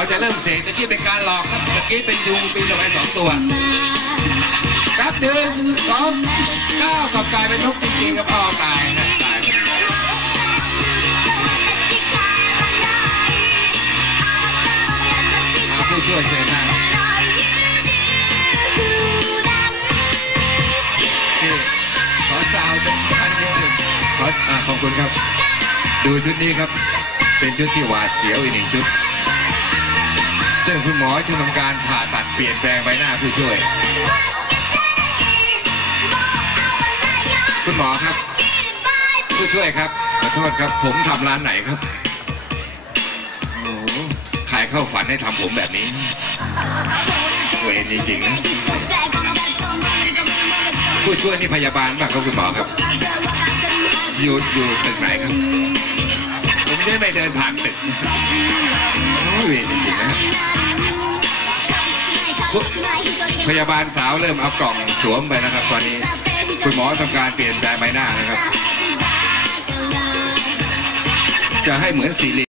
เราจะเริ่มเสกตะกี้เป็นการหลอกครับตะกี้เป็นยุงปีนออกไปสองตัวครับหนึ่งสองก้าวกับกลายเป็นนกจริงๆครับพ่อตายนะตายเอาผู้ช่วยเชิญนะนี่ขอซาวท่านนิดหนึ่งขออ่าขอบคุณครับ ดูชุดนี้ครับ เป็นชุดที่หวาดเสียวอีกหนึ่งชุด ซึ่งคุณหมอจะทำการผ่าตัดเปลี่ยนแปลงใบหน้าผู้ช่วย คุณหมอครับ ผู้ช่วยครับขอโทษครับผมทำร้านไหนครับโอ้โหใครเข้าฝันให้ทำผมแบบนี้ เวรจริงๆนะผู้ช่วยนี่พยาบาลป่ะครับคุณหมอครับ อยู่อยู่ตึกไหนครับ ผมจะไม่เดินผ่านตึก พยาบาลสาวเริ่มเอากล่องสวมไปนะครับ ตอนนี้คุณหมอทำการเปลี่ยนแปลงใบหน้านะครับ จะให้เหมือนสี